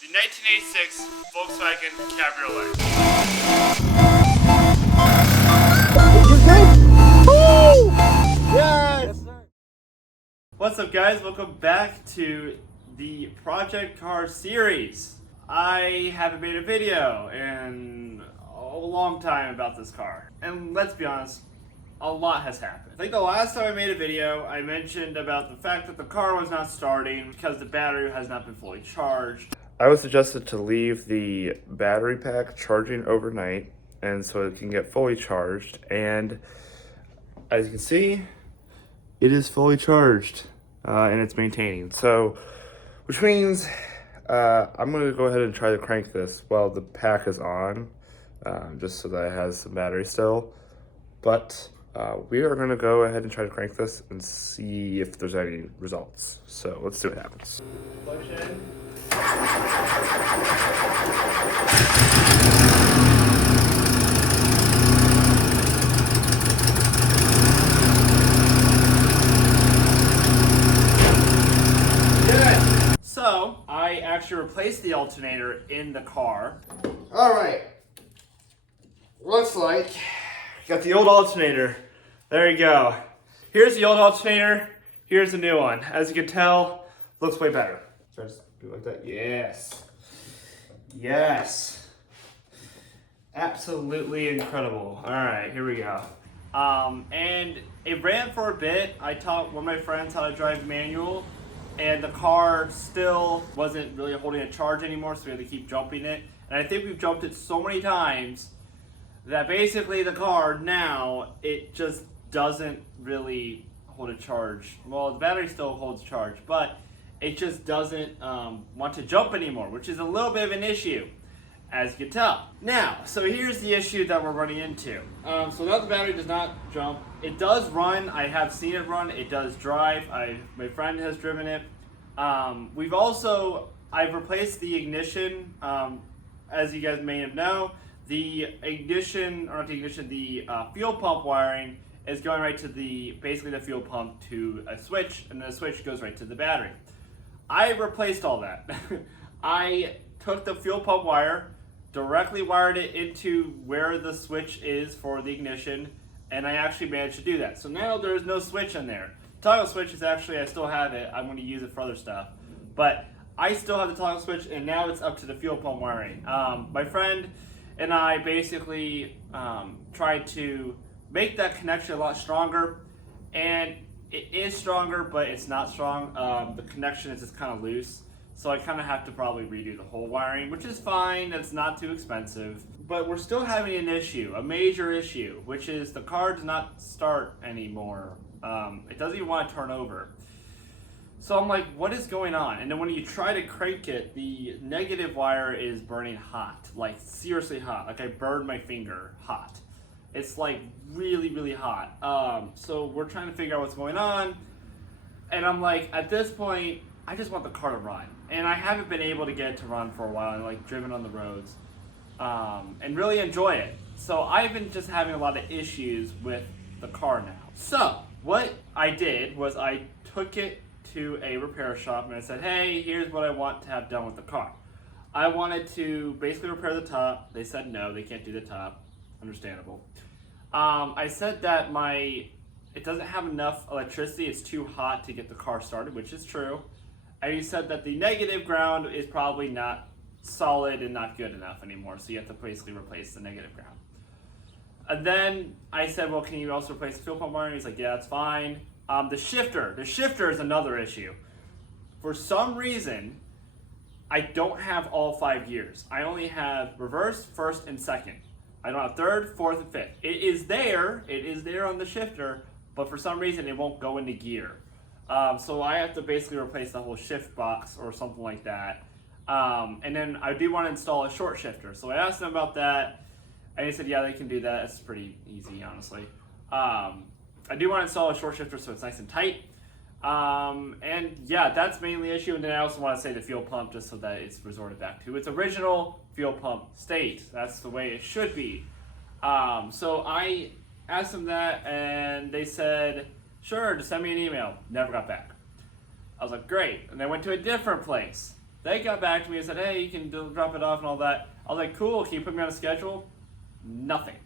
The 1986 Volkswagen Cabriolet. Yes, sir. What's up, guys? Welcome back to the Project Car series. I haven't made a video in a long time about this car. And let's be honest, a lot has happened. I think the last time I made a video, I mentioned about the fact that the car was not starting because the battery has not been fully charged. I was suggested to leave the battery pack charging overnight and so it can get fully charged, and as you can see, it is fully charged and it's maintaining. So, which means I'm gonna go ahead and try to crank this while the pack is on, just so that it has some battery still. But we are gonna go ahead and try to crank this and see if there's any results. So let's see what happens. Push in. So, I actually replaced the alternator in the car. Alright. Looks like got the old alternator. There you go. Here's the old alternator. Here's the new one. As you can tell, looks way better. So I just do it like that. Yes. Yes. Absolutely incredible. Alright, here we go. And it ran for a bit. I taught one of my friends how to drive manual, and the car still wasn't really holding a charge anymore, so we had to keep jumping it. And I think we've jumped it so many times that basically the car now, it just doesn't really hold a charge. Well, the battery still holds charge, but it just doesn't want to jump anymore, which is a little bit of an issue, as you can tell. Now, so here's the issue that we're running into. So now the battery does not jump. It does run. I have seen it run. It does drive. My friend has driven it. I've replaced the ignition. As you guys may have known, the fuel pump wiring is going right to basically the fuel pump to a switch, and the switch goes right to the battery. I replaced all that. I took the fuel pump wire, directly wired it into where the switch is for the ignition, and I actually managed to do that. So now there's no switch in there. Toggle switch is actually, I still have it. I'm going to use it for other stuff. But I still have the toggle switch, and now it's up to the fuel pump wiring. My friend and I basically tried to make that connection a lot stronger, and it is stronger, but it's not strong. The connection is just kind of loose, so I kind of have to probably redo the whole wiring, which is fine. That's not too expensive, but we're still having an issue, a major issue, which is the car does not start anymore. It doesn't even want to turn over. So I'm like, what is going on? And then when you try to crank it, the negative wire is burning hot, like seriously hot. Like I burned my finger hot. It's like really, really hot. So we're trying to figure out what's going on. And I'm like, at this point, I just want the car to run. And I haven't been able to get it to run for a while, and like driven on the roads, and really enjoy it. So I've been just having a lot of issues with the car now. So what I did was I took it to a repair shop and I said, hey, here's what I want to have done with the car. I wanted to basically repair the top. They said no, they can't do the top. Understandable. I said that it doesn't have enough electricity. It's too hot to get the car started, which is true. And he said that the negative ground is probably not solid and not good enough anymore, so you have to basically replace the negative ground. And then I said, well, can you also replace the fuel pump wiring? He's like, yeah, that's fine. The shifter is another issue. For some reason, I don't have all 5 gears. I only have reverse, first, and second. I don't have third, fourth, and fifth. It is there on the shifter, but for some reason it won't go into gear. So I have to basically replace the whole shift box or something like that. And then I do want to install a short shifter. So I asked him about that, and he said, yeah, they can do that. It's pretty easy, honestly. I do want to install a short shifter so it's nice and tight. And yeah, that's mainly the issue. And then I also want to say the fuel pump, just so that it's resorted back to its original fuel pump state. That's the way it should be. So I asked them that, and they said, sure, just send me an email. Never got back. I was like, great. And I went to a different place. They got back to me and said, hey, you can drop it off and all that. I was like, cool, can you put me on a schedule? Nothing.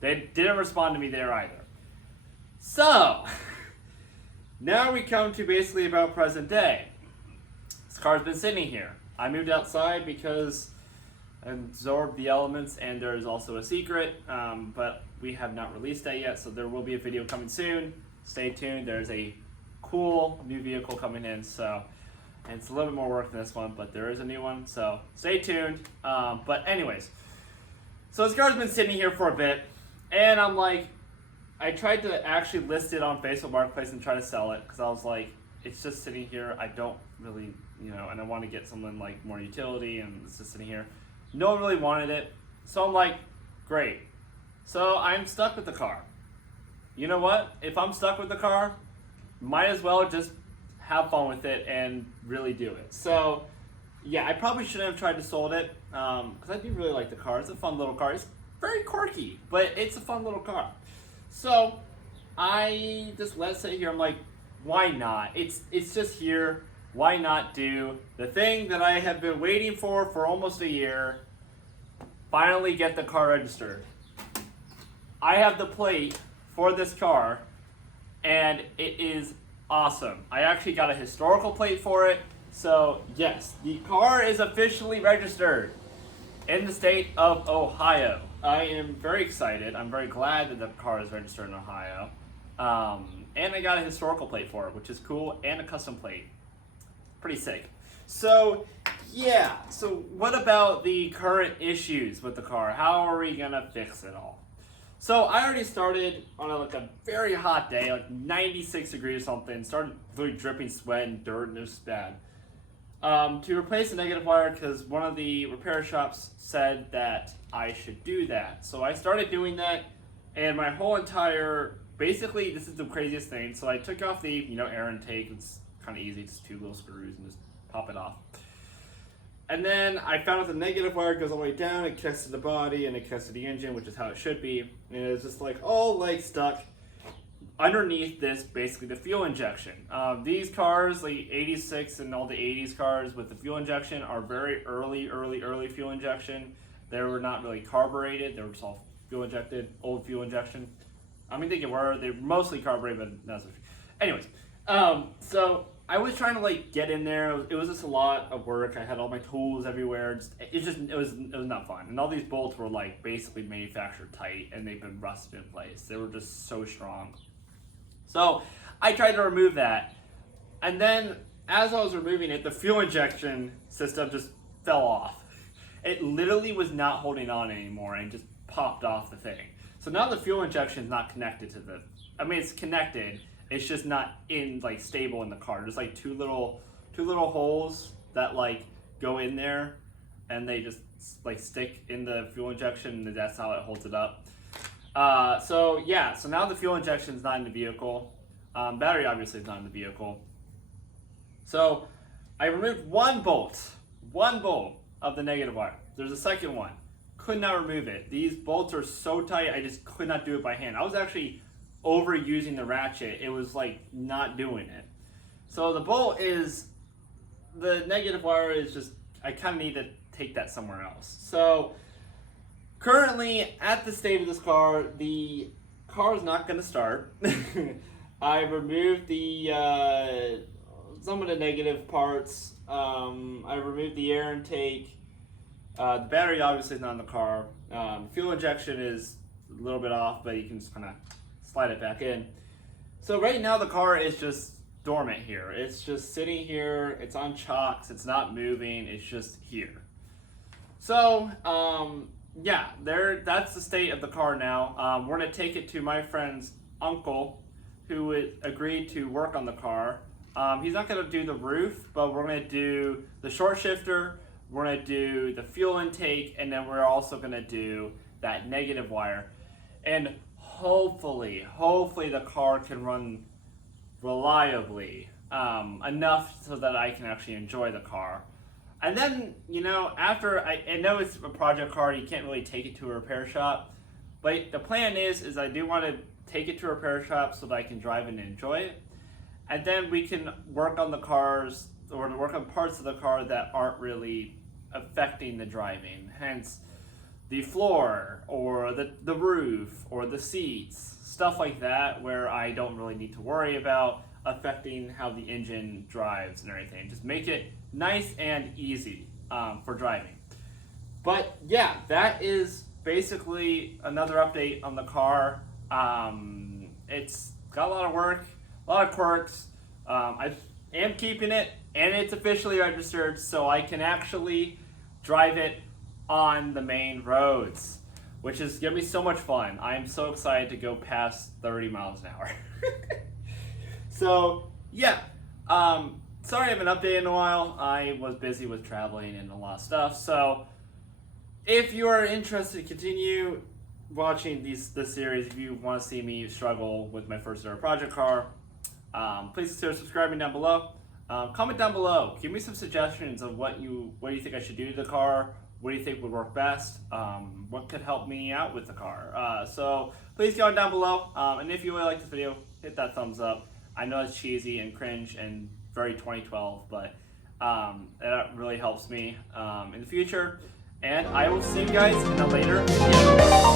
They didn't respond to me there either. So, now we come to basically about present day. This car's been sitting here. I moved outside because I absorbed the elements, and there is also a secret, but we have not released that yet, so there will be a video coming soon. Stay tuned. There's a cool new vehicle coming in, so and it's a little bit more work than this one, but there is a new one, so stay tuned. But anyways, so this car's been sitting here for a bit, and I'm like, I tried to actually list it on Facebook Marketplace and try to sell it, because I was like, it's just sitting here. I don't really, and I want to get something like more utility, and it's just sitting here. No one really wanted it, so I'm like, great. So I'm stuck with the car. You know what? If I'm stuck with the car, might as well just have fun with it and really do it. So yeah, I probably shouldn't have tried to sold it, because I do really like the car. It's a fun little car. It's very quirky, but it's a fun little car. So I just let it sit here. I'm like, why not? It's just here. Why not do the thing that I have been waiting for almost a year? Finally get the car registered. I have the plate for this car, and it is awesome. I actually got a historical plate for it. So yes, the car is officially registered in the state of Ohio. I am very excited. I'm very glad that the car is registered in Ohio. And I got a historical plate for it, which is cool, and a custom plate. Pretty sick. So yeah, so what about the current issues with the car? How are we gonna fix it all? So I already started on a very hot day, like 96 degrees or something, started really dripping sweat and dirt, and it was bad. To replace the negative wire, because one of the repair shops said that I should do that. So I started doing that, and my whole entire, basically this is the craziest thing. So I took off the air intake. It's kind of easy, just 2 little screws and just pop it off. And then I found out the negative wire goes all the way down, it connects to the body, and it connects to the engine, which is how it should be. And it's just like all stuck underneath this, basically the fuel injection. These cars, like 86 and all the 80s cars with the fuel injection, are very early fuel injection. They were not really carbureted, they were just all fuel injected, old fuel injection. I mean, they're mostly carbureted, but not so. Anyways, so I was trying to get in there. It was just a lot of work. I had all my tools everywhere. It was not fun. And all these bolts were basically manufactured tight, and they've been rusted in place. They were just so strong. So I tried to remove that, and then as I was removing it, the fuel injection system just fell off. It literally was not holding on anymore and just popped off the thing. So now the fuel injection is not connected to it's connected. It's just not stable in the car. There's two little holes that go in there, and they just stick in the fuel injection, and that's how it holds it up. So yeah, so now the fuel injection is not in the vehicle. Battery obviously is not in the vehicle. So I removed one bolt of the negative wire. There's a second one. Could not remove it. These bolts are so tight, I just could not do it by hand. I was actually overusing the ratchet. It was not doing it. So the negative wire is just, I kind of need to take that somewhere else. So currently at the state of this car, the car is not going to start. I removed some of the negative parts. I removed the air intake. The battery obviously is not in the car. Fuel injection is a little bit off, but you can just kind of slide it back in. So right now the car is just dormant here. It's just sitting here. It's on chocks. It's not moving. It's just here. So yeah, that's the state of the car now. We're gonna take it to my friend's uncle, who agreed to work on the car. He's not gonna do the roof, but we're gonna do the short shifter. We're gonna do the fuel intake, and then we're also gonna do that negative wire. And hopefully the car can run reliably enough so that I can actually enjoy the car. And then, after I know it's a project car, you can't really take it to a repair shop, but the plan is I do want to take it to a repair shop so that I can drive and enjoy it. And then we can work on the cars or to work on parts of the car that aren't really affecting the driving. Hence, the floor or the roof or the seats, stuff like that, where I don't really need to worry about affecting how the engine drives and everything. Just make it nice and easy for driving. But yeah, that is basically another update on the car. It's got a lot of work, a lot of quirks. I am keeping it, and it's officially registered, so I can actually drive it on the main roads, which is gonna be so much fun. I am so excited to go past 30 miles an hour. So yeah, sorry I haven't updated in a while. I was busy with traveling and a lot of stuff. So if you are interested to continue watching this series, if you want to see me struggle with my first ever project car, please consider subscribing down below. Comment down below. Give me some suggestions of what you think I should do to the car. What do you think would work best? What could help me out with the car? So please go down below. And if you really like this video, hit that thumbs up. I know it's cheesy and cringe and very 2012, but that really helps me in the future. And I will see you guys in a later video.